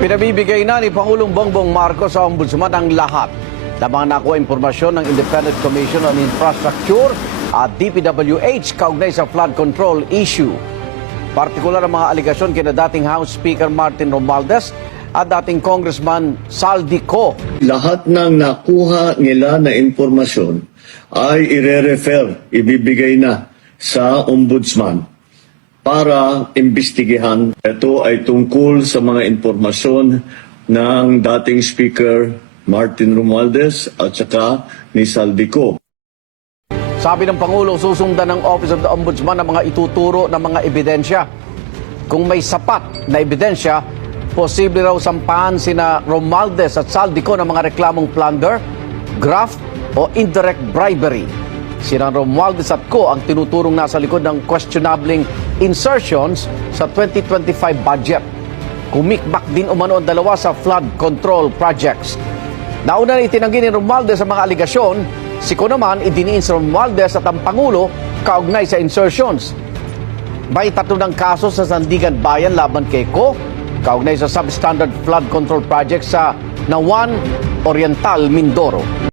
Pinabibigay na ni Pangulong Bongbong Marcos sa Ombudsman ang lahat ng mga nakuha impormasyon ng Independent Commission on Infrastructure at DPWH kaugnay sa flood control issue. Partikular ang mga aligasyon kina dating House Speaker Martin Romualdez at dating Congressman Saldico. Lahat ng nakuha nila na impormasyon ay ire-refer, ibibigay na sa Ombudsman para imbestigahan. Ito ay tungkol sa mga impormasyon ng dating Speaker Martin Romualdez at saka ni Saldico. Sabi ng Pangulo, susundan ng Office of the Ombudsman ang mga ituturo ng mga ebidensya. Kung may sapat na ebidensya, posible raw sampahan sina Romualdez at Saldico ng mga reklamong plunder, graft o indirect bribery. Sina Romualdez at Co ang tinuturong nasa likod ng questionabling insertions sa 2025 budget. Kumikbak din umano ang dalawa sa flood control projects. Nauna na itinanggi ni Romualdez ang mga aligasyon, si Co naman idiniin si Romualdez at ang Pangulo kaugnay sa insertions. May 3 ng kaso sa Sandigan Bayan laban kay Co, kaugnay sa substandard flood control project sa Nawan Oriental, Mindoro.